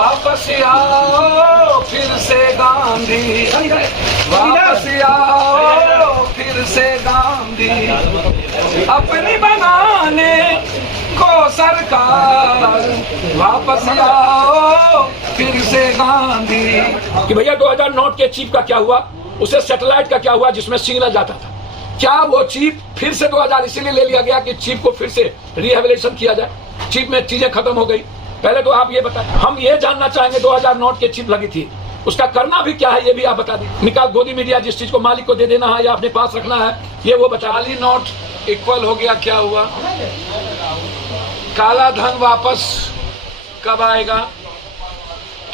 वापस आओ फिर से गांधी, वापस आओ फिर से गांधी, अपनी बनाने को सरकार, वापस आओ फिर से गांधी। कि भैया 2000 नोट के चिप का क्या हुआ, उसे सैटेलाइट का क्या हुआ जिसमें सिग्नल जाता था, क्या वो चिप फिर से 2000 इसीलिए ले लिया गया कि चिप को फिर से रिहेबिलिटेशन किया जाए, चिप में चीजें खत्म हो गई। पहले तो आप ये बताएं, हम ये जानना चाहेंगे 2000 नोट के चिप लगी थी, उसका करना भी क्या है ये भी आप बता दीजिए। निकाल गोदी मीडिया जिस चीज को मालिक को दे देना है या अपने पास रखना है ये वो बता। काली नोट इक्वल हो गया, क्या हुआ? काला धन वापस कब आएगा?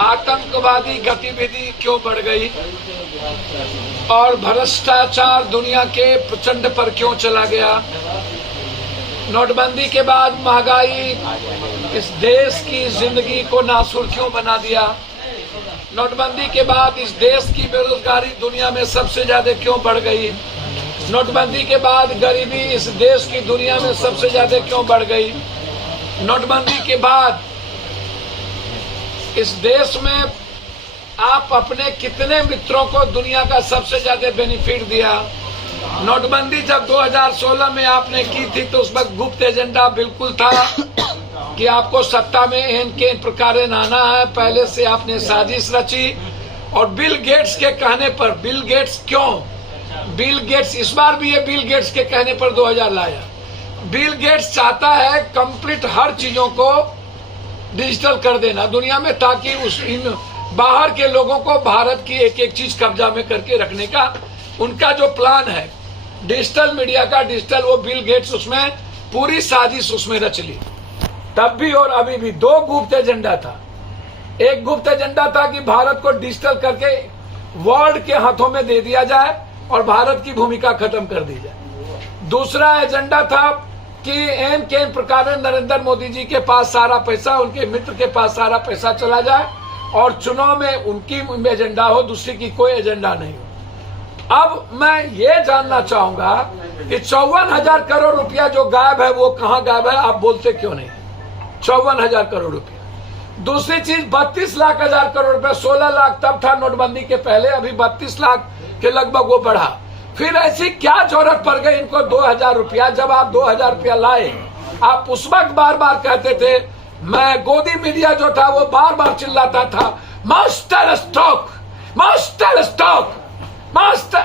आतंकवादी गतिविधि क्यों बढ़ गई? और भ्रष्टाचार दुनिया के प्रचंड पर क्यों चला गया? नोटबंदी के बाद महंगाई इस देश की जिंदगी को नासुर क्यों बना दिया? नोटबंदी के बाद इस देश की बेरोजगारी दुनिया में सबसे ज्यादा क्यों बढ़ गई? नोटबंदी के बाद गरीबी इस देश की दुनिया में सबसे ज्यादा क्यों बढ़ गई? नोटबंदी के बाद इस देश में आप अपने कितने मित्रों को दुनिया का सबसे ज्यादा बेनिफिट दिया? नोटबंदी जब 2016 में आपने की थी तो उस वक्त गुप्त एजेंडा बिल्कुल था कि आपको सत्ता में इन के प्रकार आना है। पहले से आपने साजिश रची और बिल गेट्स के कहने पर, बिल गेट्स क्यों? बिल गेट्स इस बार भी ये बिल गेट्स के कहने पर 2000 लाया। बिल गेट्स चाहता है कंप्लीट हर चीजों को डिजिटल कर देना दुनिया में, ताकि उस इन बाहर के लोगों को भारत की एक एक चीज कब्जा में करके रखने का उनका जो प्लान है डिजिटल मीडिया का, डिजिटल, वो बिल गेट्स उसमें पूरी साजिश उसमें रच ली। तब भी और अभी भी दो गुप्त एजेंडा था। एक गुप्त एजेंडा था कि भारत को डिजिटल करके वर्ल्ड के हाथों में दे दिया जाए और भारत की भूमिका खत्म कर दी जाए। दूसरा एजेंडा था कि एन के प्रकार नरेंद्र मोदी जी के पास सारा पैसा, उनके मित्र के पास सारा पैसा चला जाए और चुनाव में उनकी एजेंडा हो, दूसरी की कोई एजेंडा नहीं हो। अब मैं ये जानना चाहूंगा कि 54,000 करोड़ रुपया जो गायब है वो कहाँ गायब है? आप बोलते क्यों नहीं? 54,000 करोड़ रुपया। दूसरी चीज 32 लाख हजार करोड़ रुपया, 16 लाख तब था नोटबंदी के पहले, अभी 32 लाख के लगभग वो बढ़ा। फिर ऐसी क्या जरूरत पड़ गई इनको 2000 रुपया? जब आप 2000 रुपया लाए, आप उस वक्त बार बार कहते थे, मैं गोदी मीडिया जो था वो बार बार चिल्लाता था master stock, master stock, master,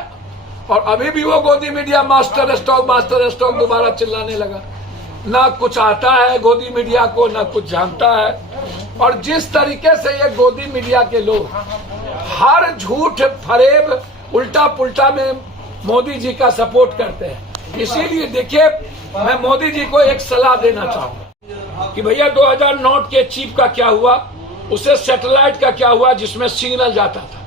और अभी भी वो गोदी मीडिया मास्टर स्टॉक दोबारा चिल्लाने लगा। ना कुछ आता है गोदी मीडिया को, ना कुछ जानता है। और जिस तरीके से ये गोदी मीडिया के लोग हर झूठ फरेब उल्टा पुल्टा में मोदी जी का सपोर्ट करते हैं, इसीलिए देखिए मैं मोदी जी को एक सलाह देना चाहूंगा कि भैया 2000 नोट के चिप का क्या हुआ, उसे सैटेलाइट का क्या हुआ जिसमें सिग्नल जाता था,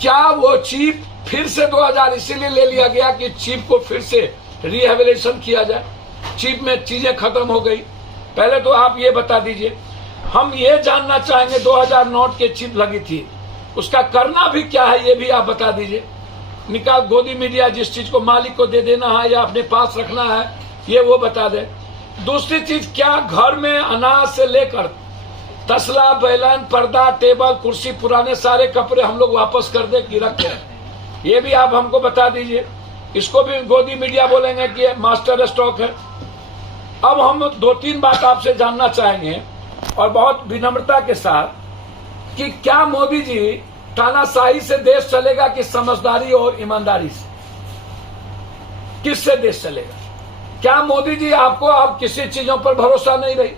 क्या वो चिप फिर से 2000 इसीलिए ले लिया गया कि चिप को फिर से रिहेबिलिटेशन किया जाए, चिप में चीजें खत्म हो गई? पहले तो आप ये बता दीजिए। हम ये जानना चाहेंगे 2000 नोट के चिप लगी थी, उसका करना भी क्या है ये भी आप बता दीजिए। निकाल गोदी मीडिया जिस चीज को मालिक को दे देना है या अपने पास रखना है ये वो बता दे। दूसरी चीज, क्या घर में अनाज से लेकर तसला, बैलन, पर्दा, टेबल, कुर्सी, पुराने सारे कपड़े हम लोग वापस कर दे कि रखे हैं? ये भी आप हमको बता दीजिए। इसको भी गोदी मीडिया बोलेंगे कि मास्टर स्टॉक है। अब हम 2-3 बात आपसे जानना चाहेंगे और बहुत विनम्रता के साथ कि क्या मोदी जी तानाशाही से देश चलेगा कि समझदारी और ईमानदारी से? किससे देश चलेगा? क्या मोदी जी आपको अब किसी चीजों पर भरोसा नहीं रही?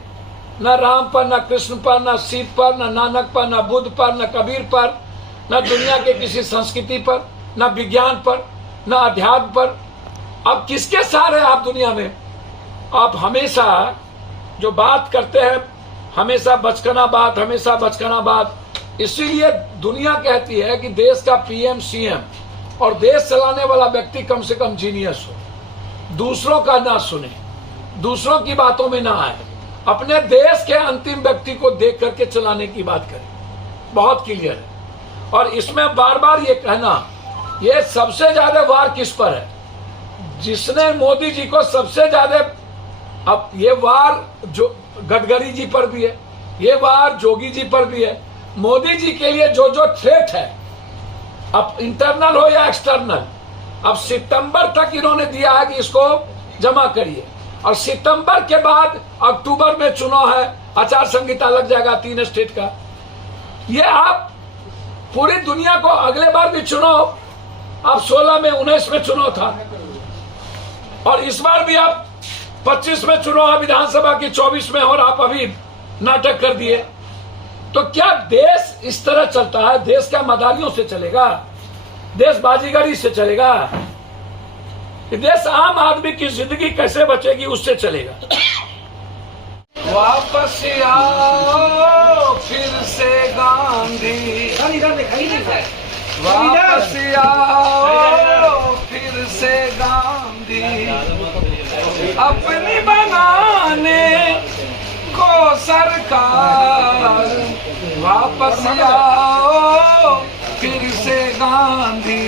न राम पर, न कृष्ण पर, न सीत पर, न नानक पर, न बुद्ध पर, न कबीर पर, न दुनिया के किसी संस्कृति पर, न विज्ञान पर, न अध्यात्म पर। अब किसके सहारे आप दुनिया में? आप हमेशा जो बात करते हैं, हमेशा बचकाना बात, हमेशा बचकाना बात। इसीलिए दुनिया कहती है कि देश का पीएम, सीएम और देश चलाने वाला व्यक्ति कम से कम जीनियस हो, दूसरों का ना सुने, दूसरों की बातों में ना आए, अपने देश के अंतिम व्यक्ति को देख करके चलाने की बात करें। बहुत क्लियर है। और इसमें बार बार ये कहना, ये सबसे ज्यादा वार किस पर है? जिसने मोदी जी को सबसे ज्यादा, अब ये वार जो गडकरी जी पर भी है, ये वार जोगी जी पर भी है, मोदी जी के लिए जो जो थ्रेट है, अब इंटरनल हो या एक्सटर्नल, अब सितंबर तक इन्होंने दिया है कि इसको जमा करिए, और सितंबर के बाद अक्टूबर में चुनाव है, आचार संहिता लग जाएगा 3 स्टेट का। ये आप पूरी दुनिया को, अगले बार भी चुनाव आप 16 में 19 में चुनाव था, और इस बार भी आप 25 में चुनाव है विधानसभा की, 24 में, और आप अभी नाटक कर दिए। तो क्या देश इस तरह चलता है? देश क्या मदारियों से चलेगा? देश बाजीगरी से चलेगा? देश आम आदमी की जिंदगी कैसे बचेगी, उससे चलेगा। वापस आओ फिर से गांधी, वापस आओ फिर से गांधी, अपनी बनाने को सरकार, वापस आओ फिर से गांधी,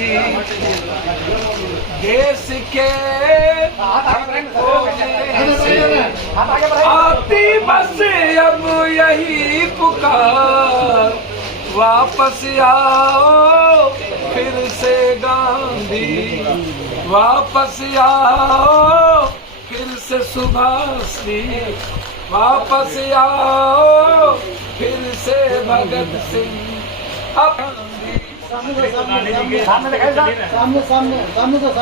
देश के आती बस अब यही पुकार, वापस आओ फिर से गांधी, वापस आओ फिर से सुभाष जी, वापस आओ फिर से भगत सिंह। अब सामने सामने सर,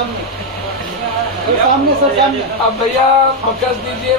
सामने अब भैया बकस दीजिए।